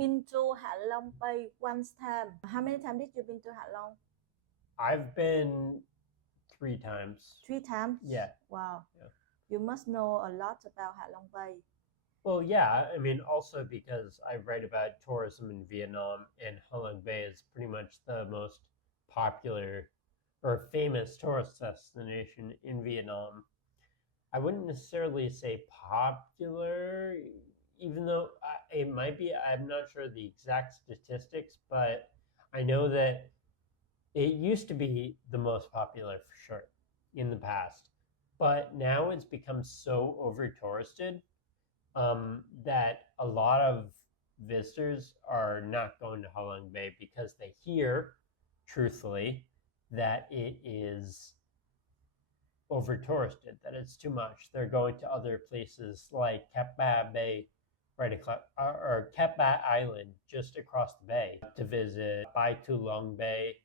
been to Ha Long Bay once time. How many times did you been to Ha Long? I've been 3 times. 3 times? Yeah. Wow. Yeah. You must know a lot about Ha Long Bay. Well, yeah, I mean, also because I write about tourism in Vietnam, and Ha Long Bay is pretty much the most popular or famous tourist destination in Vietnam. I wouldn't necessarily say popular, even though it might be. I'm not sure the exact statistics, but I know that it used to be the most popular for sure in the past. But now it's become so over touristed that a lot of visitors are not going to Ha Long Bay because they hear, truthfully, that it is over touristed, that it's too much. They're going to other places like Cat Ba Bay, right across, or Cat Ba Island, just across the bay, to visit Bai Tu Long Bay.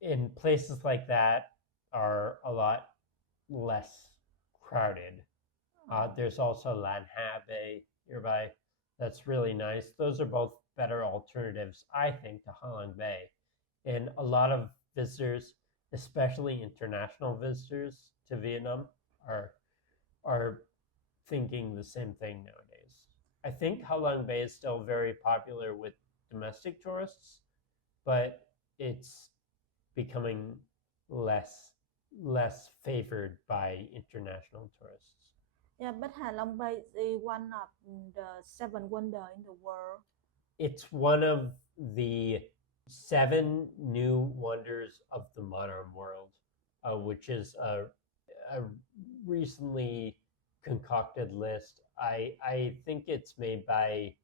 And places like that are a lot less crowded. There's also Lan Ha Bay nearby. That's really nice. Those are both better alternatives, I think, to Ha Long Bay. And a lot of visitors, especially international visitors to Vietnam, are thinking the same thing nowadays. I think Ha Long Bay is still very popular with domestic tourists, but it's becoming less favored by international tourists. Yeah, but Ha Long Bay is one of the 7 wonders in the world. It's one of the 7 new wonders of the modern world, which is a recently concocted list. I think it's made by,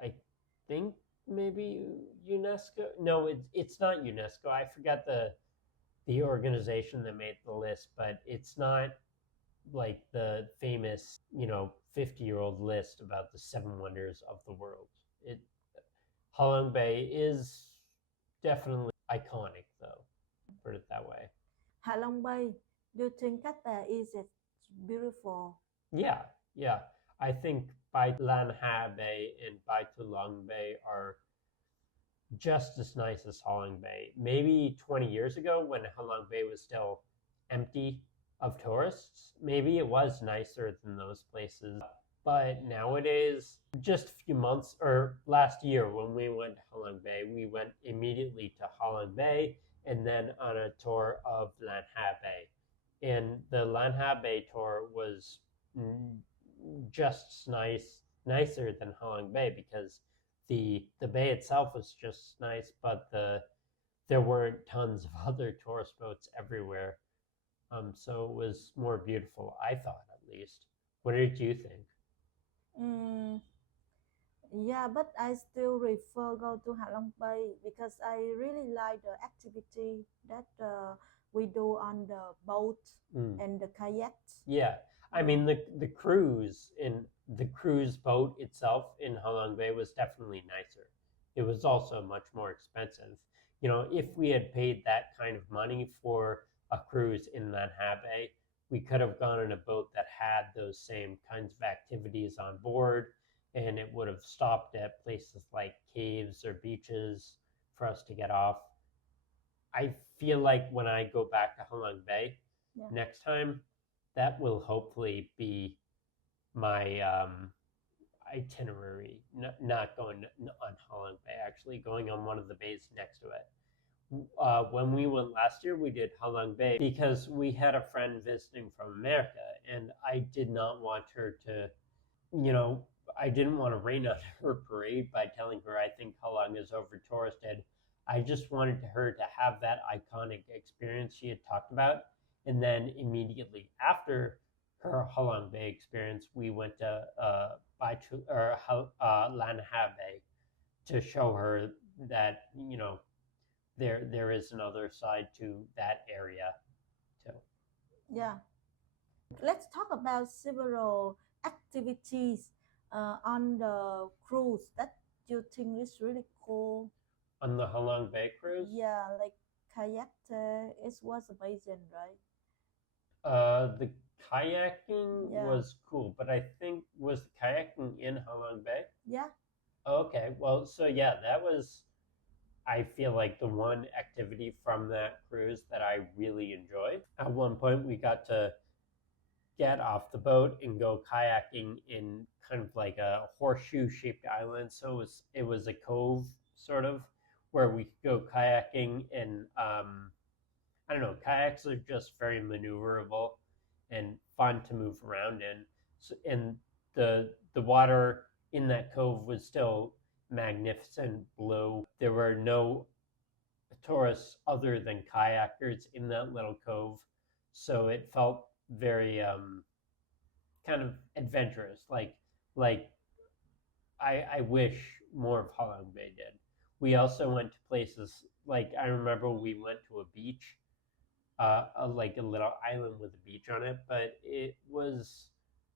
I think maybe UNESCO. No, it's not UNESCO. I forgot the organization that made the list, but it's not like the famous, 50-year-old list about the 7 wonders of the world. Ha Long Bay is definitely iconic, though, put it that way. Ha Long Bay, do you think that is it beautiful? Yeah, yeah. I think Bai Lan Ha Bay and Bai Tu Long Bay are just as nice as Ha Long Bay. Maybe 20 years ago, when Ha Long Bay was still empty of tourists, maybe it was nicer than those places. But nowadays, just a few months or last year when we went to Ha Long Bay, we went immediately to Ha Long Bay and then on a tour of Lan Ha Bay. And the Lan Ha Bay tour was just nicer than Ha Long Bay because the bay itself was just nice, but there weren't tons of other tourist boats everywhere. So it was more beautiful, I thought, at least. What did you think? Yeah, but I still prefer go to Ha Long Bay because I really like the activity that we do on the boat and the kayaks. Yeah, I mean the cruise in the cruise boat itself in Ha Long Bay was definitely nicer. It was also much more expensive. If we had paid that kind of money for a cruise in Lan Ha Bay, we could have gone on a boat that had those same kinds of activities on board, and it would have stopped at places like caves or beaches for us to get off. I feel like when I go back to Ha Long Bay next time, that will hopefully be my itinerary. Not going on Ha Long Bay, actually going on one of the bays next to it. When we went last year, we did Ha Long Bay because we had a friend visiting from America, and I did not want her to, I didn't want to rain on her parade by telling her I think Ha Long is over touristed. I just wanted her to have that iconic experience she had talked about. And then immediately after her Ha Long Bay experience, we went to Lan Ha Bay to show her that, there is another side to that area too. Yeah. Let's talk about several activities on the cruise that you think is really cool. On the Ha Long Bay cruise? Yeah, like kayak. It was amazing, right? The kayaking was cool, but I think was the kayaking in Ha Long Bay? Yeah. so yeah, that was, I feel like, the one activity from that cruise that I really enjoyed. At one point, we got to get off the boat and go kayaking in kind of like a horseshoe-shaped island. So it was a cove sort of where we could go kayaking, and I don't know, kayaks are just very maneuverable and fun to move around in. So, and the water in that cove was still magnificent blue. There were no tourists other than kayakers in that little cove, so it felt very kind of adventurous. Like I wish more of Halong Bay did. We also went to places like, I remember we went to a beach, like a little island with a beach on it, but it was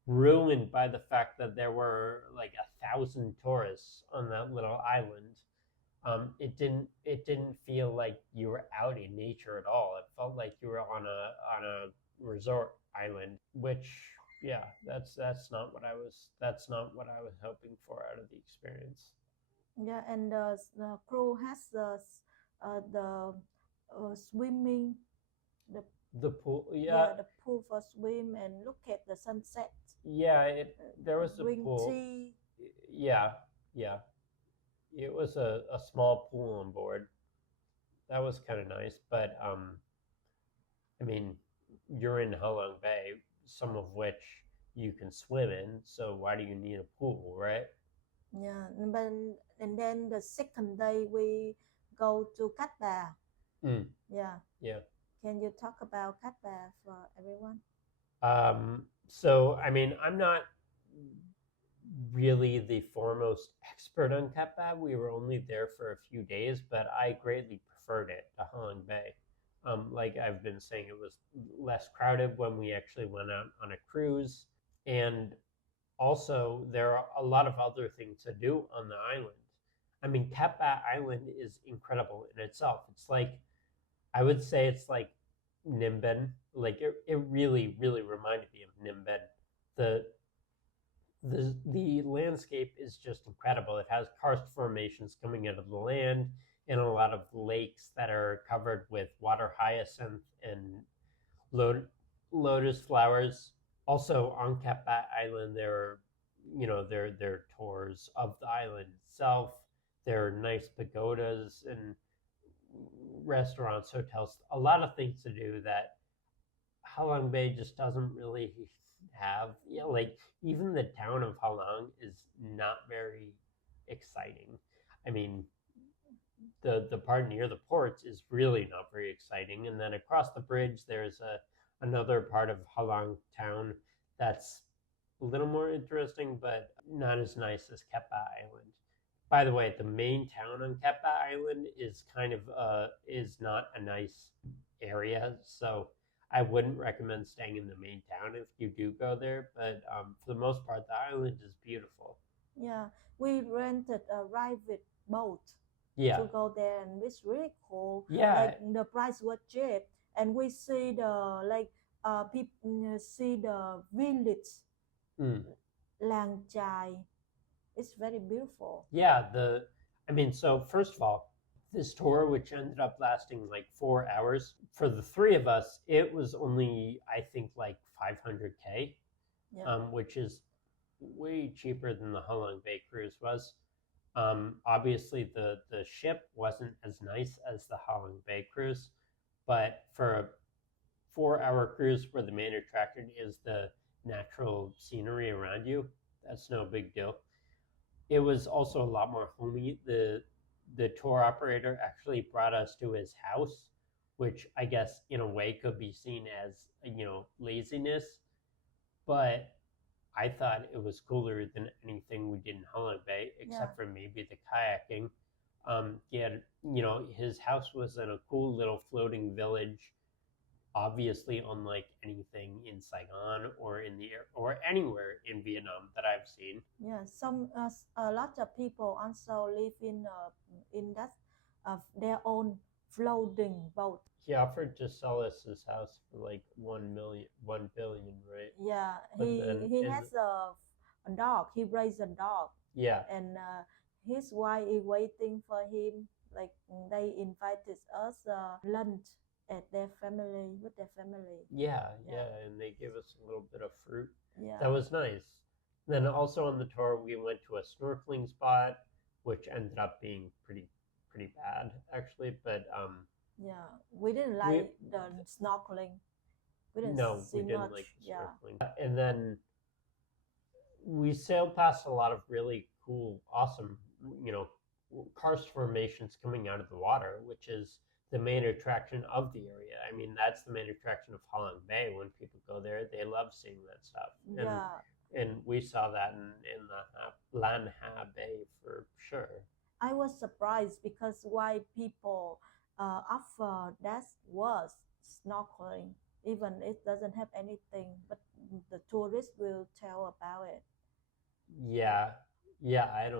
ruined by the fact that there were like 1,000 tourists on that little island. It didn't feel like you were out in nature at all. It felt like you were on a resort island, which, yeah, that's not what I was hoping for out of the experience. Yeah, and the crew has the swimming, the The pool, yeah, yeah, the pool for swim and look at the sunset. yeah. There was a Drink pool. tea. Yeah, yeah. It was a small pool on board. That was kind of nice, but I mean, you're in Halong Bay, some of which you can swim in, so why do you need a pool, right? Yeah, and then the second day we go to Cat Ba. Mm, Yeah, yeah. can you talk about Cat Ba for everyone? So, I mean, I'm not really the foremost expert on Kappa. We were only there for a few days, but I greatly preferred it to Halong Bay. Like I've been saying, it was less crowded when we actually went out on a cruise, and also there are a lot of other things to do on the island. I mean, Kappa Island is incredible in itself. It's like, I would say it's like Nimbin. Like it really, really reminded me of Nimbin. The the landscape is just incredible. It has karst formations coming out of the land, and a lot of lakes that are covered with water hyacinth and lotus flowers. Also on Cat Island, there are, there are tours of the island itself. There are nice pagodas and restaurants, hotels, a lot of things to do that Halong Bay just doesn't really have. Yeah, like even the town of Halong is not very exciting. I mean, the part near the ports is really not very exciting, and then across the bridge there's another part of Halong town that's a little more interesting, but not as nice as Kepa Island. By the way, the main town on Kepa Island is kind of is not a nice area, so I wouldn't recommend staying in the main town if you do go there. But for the most part, the island is beautiful. Yeah, we rented a private boat Yeah, to go there, and it's really cool. yeah, Like the price was cheap, and we see the like people see the village mm. Lang Chai. It's very beautiful. Yeah. I mean, so first of all, this tour, which ended up lasting like 4 hours, for the three of us, it was only, I think, like 500K, Yeah, which is way cheaper than the Halong Bay cruise was. Obviously, the ship wasn't as nice as the Halong Bay cruise, but for a 4 hour cruise where the main attraction is the natural scenery around you, that's no big deal. It was also a lot more homey. The tour operator actually brought us to his house, which I guess in a way could be seen as, laziness, but I thought it was cooler than anything we did in Holland Bay, yeah, except for maybe the kayaking. He had, his house was in a cool little floating village, obviously unlike anything in Saigon or in the air or anywhere in Vietnam that I've seen. yeah. Some a lot of people also live in that their own floating boat. He offered to sell us his house for like 1 billion, right? Yeah, But then he in has a dog. He raised a dog, yeah, and his wife is waiting for him. Like they invited us lunch at their family with their family. Yeah, Yeah. and they gave us a little bit of fruit. Yeah. That was nice. Then also on the tour, we went to a snorkeling spot, which ended up being pretty bad actually. But yeah, we didn't like the snorkeling. We didn't no, we see didn't much. like the Yeah. snorkeling. And then we sailed past a lot of really cool, awesome, karst formations coming out of the water, which is the main attraction of the area. I mean, that's the main attraction of Ha Bay. When people go there, they love seeing that stuff. Yeah. And we saw that in the Lan Ha Bay for sure. I was surprised because why people offer that was snorkeling, even it doesn't have anything, but the tourists will tell about it. Yeah, I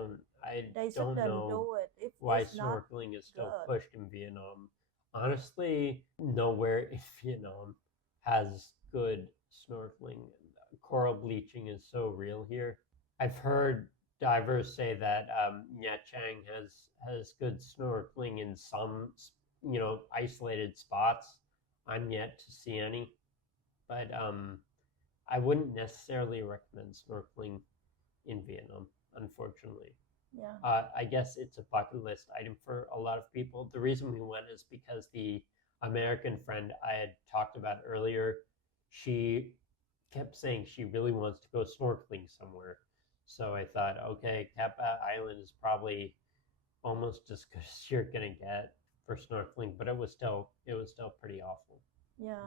They don't shouldn't know do it if why it's not snorkeling is still good. pushed in Vietnam. Honestly, nowhere in Vietnam has good snorkeling. Coral bleaching is so real here. I've heard divers say that Nha Trang has good snorkeling in some isolated spots. I'm yet to see any, but I wouldn't necessarily recommend snorkeling in Vietnam, unfortunately. Yeah. I guess it's a bucket list item for a lot of people. The reason we went is because the American friend I had talked about earlier, she kept saying she really wants to go snorkeling somewhere. So I thought, okay, Cat Ba Island is probably almost as good as you're gonna get for snorkeling, but it was still pretty awful. Yeah.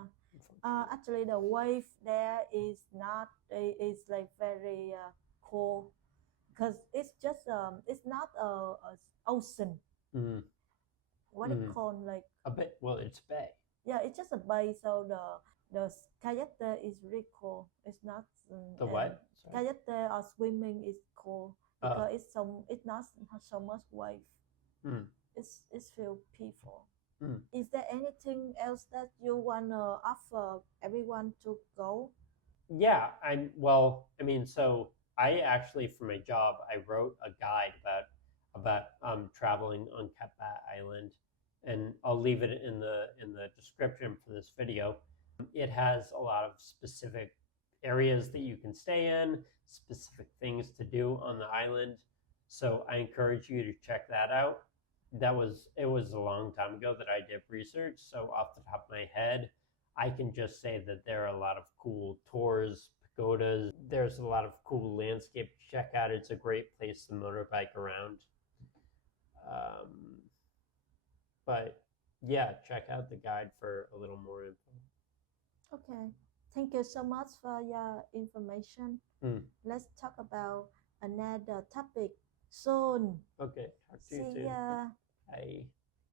Actually, the wave there is not is like very cold because it's just it's not a ocean. Mm. What it called like a bay? Well, it's a bay. Yeah, it's just a bay. So the kayak there is really cold. It's not the what? Kayak there or swimming is cold because it's not so much wave. It's feel peaceful. Is there anything else that you wanna offer everyone to go? Yeah, so I actually for my job I wrote a guide about traveling on Cat Ba Island, and I'll leave it in the description for this video. It has a lot of specific areas that you can stay in, specific things to do on the island. So I encourage you to check that out. It was a long time ago that I did research, so off the top of my head, I can just say that there are a lot of cool tours, pagodas. There's a lot of cool landscape to check out. It's a great place to motorbike around. But yeah, check out the guide for a little more info. Okay. Thank you so much for your information. Let's talk about another topic soon. Okay. Talk to you soon. See ya. Bye.